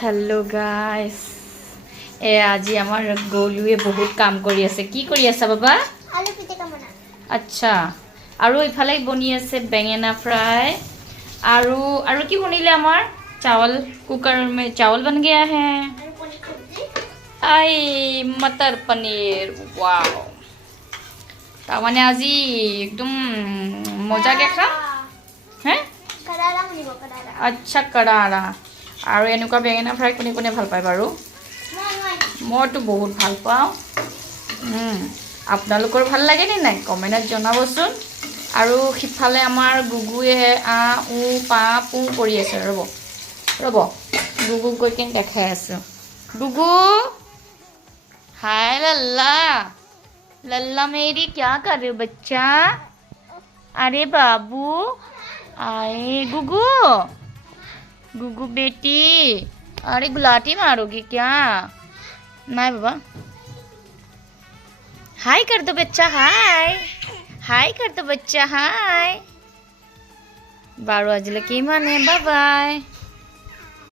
hello guys আজি আমাৰ গলুৱে বহুত কাম কৰি আছে কি কৰি আছে বাবা आलू पिटिका बना अच्छा আৰু ইফালে বনি আছে বেঙেনা ফ্ৰাই আৰু আৰু কি বনিলে আমাৰ चावल कुकर में चावल बन गया है आलू पनीर सब्जी आई मटर पनीर वाओ तामाने আজি एकदम मजा के खा हैं करारा बनिब करारा अच्छा करारा আৰু এনেকুৱা বেঙেনা ফ্ৰাই কোনে কোনে ভাল পায় বাৰু মইতো বহুত ভাল পাওঁ আপোনালোকৰ ভাল লাগে নে নাই কমেন্টত জনাবচোন আৰু সিফালে আমাৰ গুগুৱে আ উ পা পু কৰি আছে ৰব ৰব গুগু কৈ কেন দেখাই আছে गुगु हाय लल्ला लल्ला मेरी क्या कर रहे हो बच्चा अरे बाबू आए गुगु गुगु बेटी अरे गुलाटी मारोगी क्या नहीं बाबा हाय कर दो बच्चा हाय हाय कर दो बच्चा हाय बारो आज लकी माने बाय बाय